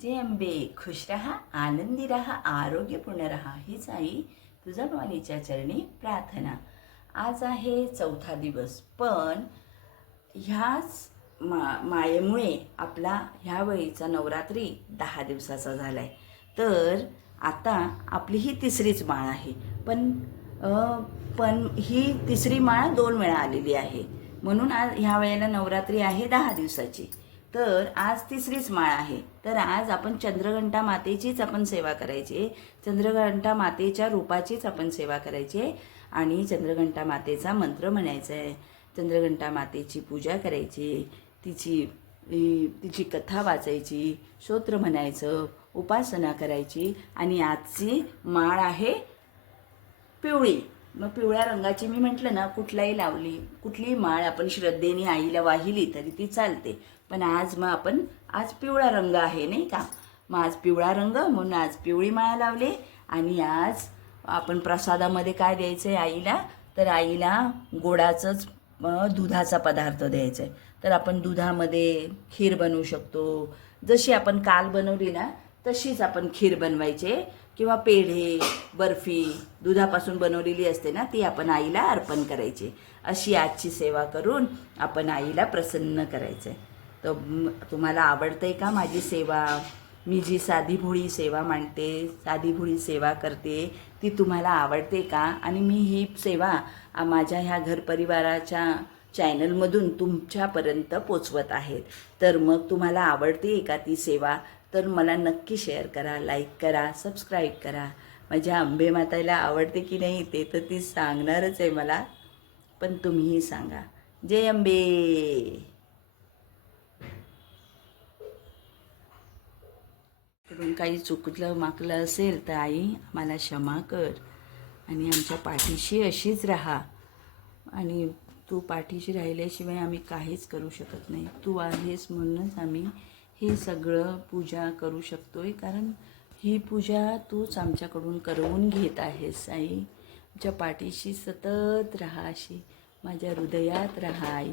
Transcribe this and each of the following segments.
जे अंबे खुश रहा आनंदी रहा आरोग्यपूर्ण रहा हीच आई तुझा भवानीच्या चरणी प्रार्थना. आज आहे चौथा दिवस पण ह्याच मा मायेमुळे आपला ह्या वेळीचा नवरात्री दहा दिवसाचा झाला आहे तर आता आपली ही तिसरीच माळ आहे. पण पण ही तिसरी माळ दोन वेळा आलेली आहे. म्हणून आज ह्या वेळेला नवरात्री आहे दहा दिवसाची. तर आज तिसरीच माळ आहे. तर आज आपण चंद्रघंटा मातेचीच आपण सेवा करायची. चंद्रघंटा मातेच्या रूपाचीच आपण सेवा करायची. आणि चंद्रघंटा मातेचा मंत्र म्हणायचा आहे. चंद्रघंटा मातेची पूजा करायची. तिची तिची कथा वाचायची. स्तोत्र म्हणायचं. उपासना करायची. आणि आजची माळ आहे पिवळी. मग पिवळ्या रंगाची मी म्हटलं ना कुठलाही लावली कुठलीही माळ आपण श्रद्धेने आईला वाहिली तरी ती चालते. पण आज मग आपण आज पिवळा रंग आहे नाही का? मग आज पिवळा रंग म्हणून आज पिवळी माळ लावली. आणि आज आपण प्रसादामध्ये काय द्यायचं आहे आईला? तर आईला गोडाचंच दुधाचा पदार्थ द्यायचा आहे तर आपण दुधामध्ये खीर बनवू शकतो. जशी आपण काल बनवली ना तशीच आपण खीर बनवायचे. किंवा पेढे बर्फी दुधापासून बनवलेली असते ना ती आपण आईला अर्पण करायची. अशी आजची सेवा करून आपण आईला प्रसन्न करायचं आहे. तर तुम्हाला तुम्हाला आहे का माझी सेवा? मी जी साधी भोळी सेवा मांडते साधी भोळी सेवा करते ती तुम्हाला आवडते का? आणि मी ही सेवा माझ्या ह्या घरपरिवाराच्या चॅनलमधून तुमच्यापर्यंत पोचवत आहेत तर मग तुम्हाला आवडते का ती सेवा? तर मला नक्की शेअर करा लाईक करा सबस्क्राईब करा. माझ्या आंबे माताला आवडते की नाही ते तर ती सांगणारच आहे मला पण तुम्हीही सांगा. जय अंबे कडून काही चुकलं माकलं असेल तर आई मला क्षमा कर. आणि आमच्या पाठीशी अशीच राहा. आणि तू पाठीशी राहिल्याशिवाय आम्ही काहीच करू शकत नाही. तू आहेस म्हणूनच आम्ही हे सगळं पूजा करू शकतो आहे कारण ही पूजा तूच आमच्याकडून करवून घेत आहेस आई. आमच्या पाठीशी सतत राहा अशी माझ्या हृदयात राहा आई.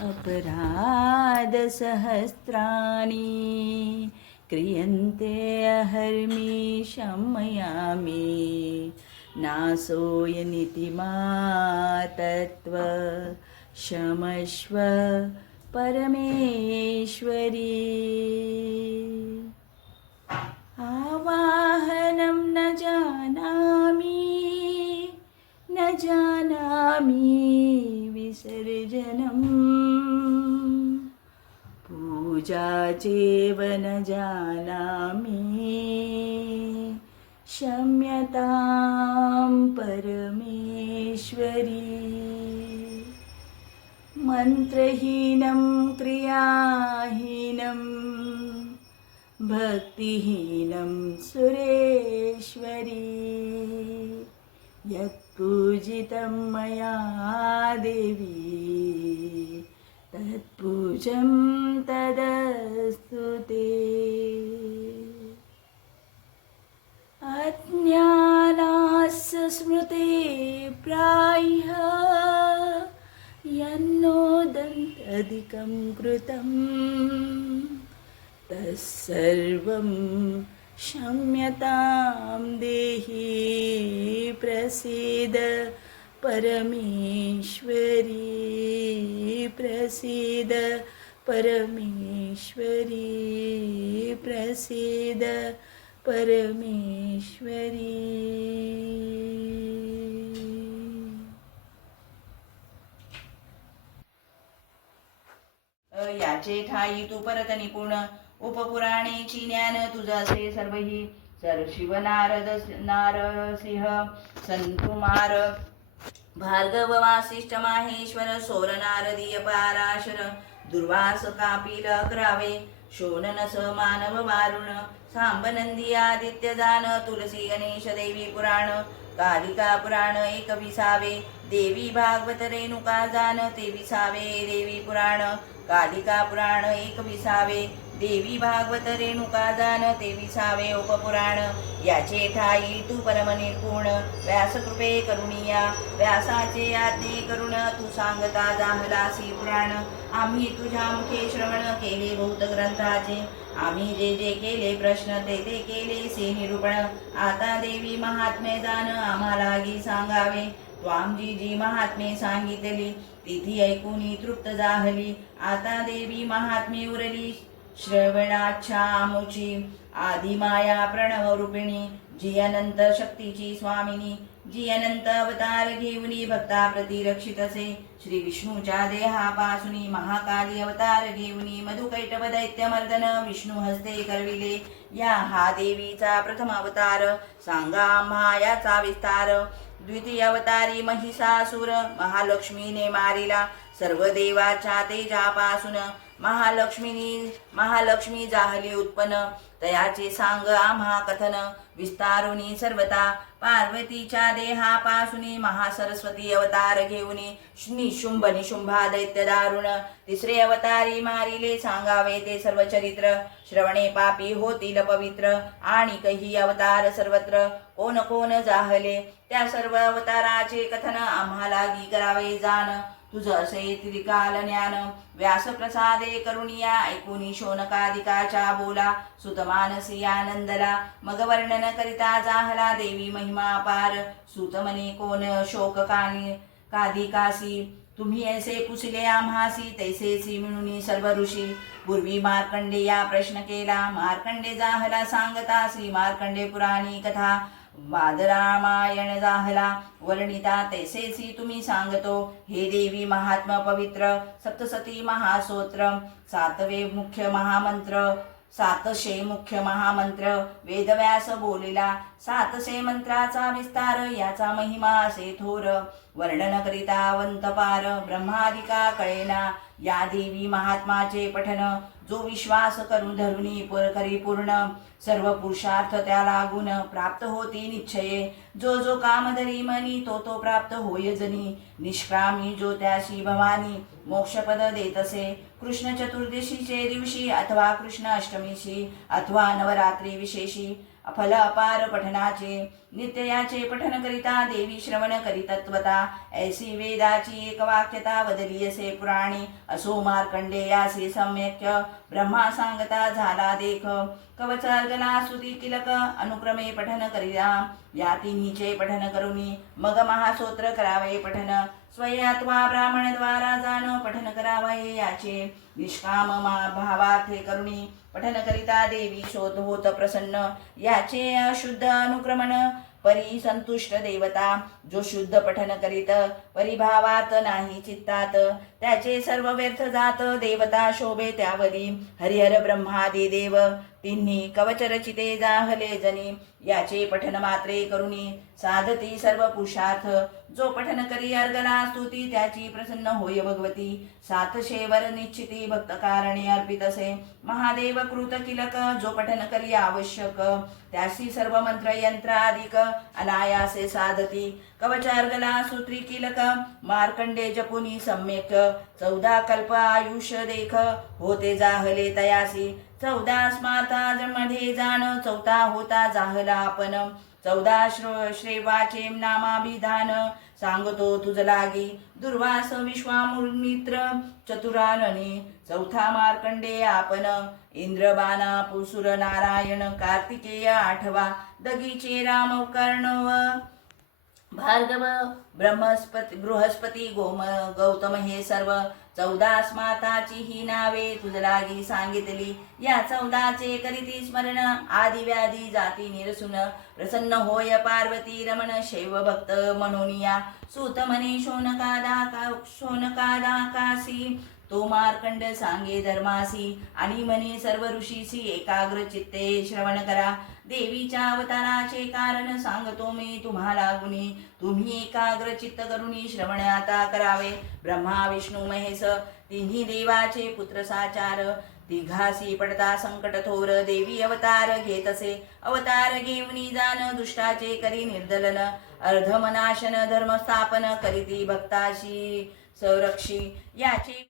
अपराध सहस्राणि क्रियन्ते अहर्मि शमयामि नासोय नीतिमा तत्त्व शमश्व परमेश्वरी। आवाहनं न जानामि न जानामि विसर्जनम्। पूजा चेव न जानामि शम् मन्त्रहीनं क्रियाहीनं भक्तिहीनं सुरेश्वरी। यत्पूजितं मया देवी तत्पूजं तदस्तु ते। अज्ञानास्य स्मृते प्रायः यदधिकं कृतं तत्सर्वं क्षम्यतां देहि प्रसीद परमेश्वरी प्रसीद परमेश्वरी प्रसीद परमेश्वरी। याचे ठाई तू परत निपुण. उपपुराणेची ज्ञान तुझासे सर्व ही सर शिव नारद नारसिंह संतुमार भार्गव वासिष्ठ माहेश्वर सोर नारदीय पाराशर दुर्वास कापिल अकरावे. शोननस मानव वारुण. सांबनंदी आदित्य दान तुलसी गणेश देवी पुराण. कालिका पुराण एक विसावे देवी भागवत रेणुका जान. ते विसावे देवी पुराण. कालिका पुराण एक विसावे देवी भागवत रेणुका जान ते विसावे उपपुराण. याचे ठाई तू परम निर्गुण व्यासकृपे करुणिया. व्यासाचे आज्ञे करुण तू सांगता जाहलासी पुराण. आम्ही तुझ्या मुखे श्रवण केले भूत ग्रंथाचे. आम्ही जे जे केले प्रश्न ते ते केले से निरूपण. आता देवी महात्मे जाण आम्हालागी सांगावे. त्वामजी जी महात्मे सांगितली तिथी ऐकूनी तृप्त जाहली आता देवी महात्मे उरली श्रवणाच्छा आमुची आदिमाया प्रणव रूपिणी जी अनंत शक्तीची स्वामिनी जी अनंत अवतार घेऊनी भक्ता प्रतिरक्षित असे श्री विष्णूच्या देहापासुनी महाकाली अवतार घेऊनी मधुकैटव दैत्यमर्दन विष्णू हस्ते करविले. या हा देवीचा प्रथम अवतार सांगा मायाचा विस्तार. द्वितीय अवतारी महिषासुर महालक्ष्मीने मारिला सर्व देवाच्या तेजापासून. महालक्ष्मीनी महालक्ष्मी जाहली उत्पन्न. तयाचे सांग आम्हा कथन विस्तारुनी सर्वता पार्वतीच्या देहापासून महासरस्वती अवतार घेऊन निशुंभ निशुंभा दैत्य दारुण. तिसरे अवतारी मारिले सांगावे ते सर्व चरित्र. श्रवणे पापी होतील पवित्र. आणि कही अवतार सर्वत्र. कोण कोण जाहले त्या सर्व अवताराचे कथन आम्हाला करावे जाण. तुझ असे त्रिकाल ज्ञान. व्यास प्रसादे करुणिया ऐकुनी शोनकादिकाच्या बोला. सुतमानसी आनंदला मग वर्णन करिता जाहला देवी महिमा पार. सुतमने कोण शोक कानी कादिकासी तुम्ही ऐसे कुसले आम्हासी तैसेसी मिळून सर्व ऋषी. पूर्वी मार्कंडे या प्रश्न केला मार्कंडे जाहला सांगता. श्री मार्कंडे पुराणी कथा. वादरामायण जाहला वर्णिता तैसेसी तुम्ही सांगतो. हे देवी महात्मा पवित्र सप्तसती महासोत्र सातवे मुख्य महामंत्र सातशे मुख्य महामंत्र वेदव्यास बोलिला सातशे मंत्राचा विस्तार याचा महिमा असे थोर वर्णन करिता वंतपार ब्रह्मादिका कळेना. या देवी महात्माचे पठन जो विश्वास करून धरुणी करी पूर्ण सर्व पुरुषार्थ त्या लागून प्राप्त होती निश्चये. जो जो कामधरी मनी तो तो प्राप्त होय जनी. निष्कामी जो त्याशी भवानी मोक्षपद देतसे. कृष्ण चतुर्दशीचे दिवशी अथवा कृष्ण अष्टमीशी अथवा नवरात्री विशेषी फल अपार पठनाचे. नित्ययाचे पठन करिता देवी श्रवण करीतत्वता ऐसी वेदाची एक वाक्यता वदली असे पुराणी. असो मार्कंडे यासे सम्यक ब्रह्मा सांगता झाला देख कवच अर्गना सुती तिलक अनुक्रमे पठन करिया या तिन्हीचे पठन करुनी मग महासूत्र करावे पठन स्वयात्वा ब्राह्मण द्वारा जाण पठन करावे याचे निष्काम मा- भावार्थे करुणी पठन करिता देवी शोध होत प्रसन्न याचे अशुद्ध अनुक्रमण परी संतुष्ट देवता जो शुद्ध पठन करीत परिभावात नाही चित्तात. त्याचे सर्व व्यर्थ जात देवता शोभे त्यावरी. हरिहर ब्रह्मादि देव. तिन्ही कवचरचिते जाहले जनी याचे पठन मात्रे करुणी साधती सर्व पुरुषार्थ जो पठन करी अर्गला स्तुती त्याची प्रसन्न होय भगवती. सातशे वर निश्चिती भक्त कारणे अर्पित असे. महादेव कृत किलक जो पठन करी आवश्यक. त्याशी सर्व मंत्र यंत्र अधिक अनायासे साधती. कवचार्गला सूत्री किलक मार्कंडे जपुनी सम्यक चौदा कल्प आयुष्य देख होते जाहले तयासी चौदा स्मार्ता मध्ये जाण चौथा होता जाहला आपण चौदा श्र श्रेवाचे नामाभिधान सांगतो तुझ लागी दुर्वास विश्वामुर्मित्र चतुरानने चौथा मार्कंडे आपण इंद्रबाना पुसुर नारायण कार्तिकेय आठवा दगीचे राम कर्णव भार्गव ब्रह्मस्पती बृहस्पती गोम गौतम हे सर्व चौदा स्माताची ही नावे तुझलागी सांगितली. या चौदाचे करीती स्मरण आदि व्याधी जाती निरसुन प्रसन्न होय पार्वती रमण शैव भक्त म्हणून या. सूत म्हणे शोनकादा का शोनकादा कासी तो मार्कंड सांगे धर्मासी आणि म्हणे सर्व ऋषीसी एकाग्र चित्ते श्रवण करा. देवीच्या अवताराचे कारण सांगतो मी तुम्हाला गुणी. तुम्ही एकाग्र चित्त करुणी श्रवण आता करावे. ब्रह्मा विष्णू महेश तिन्ही देवाचे पुत्र साचार. तिघासी पडता संकट थोर देवी अवतार घेत असे अवतार घेऊनी जाण दुष्टाचे करी निर्दलन. अर्धमनाशन धर्मस्थापन करीती भक्ताशी संरक्षी. याचे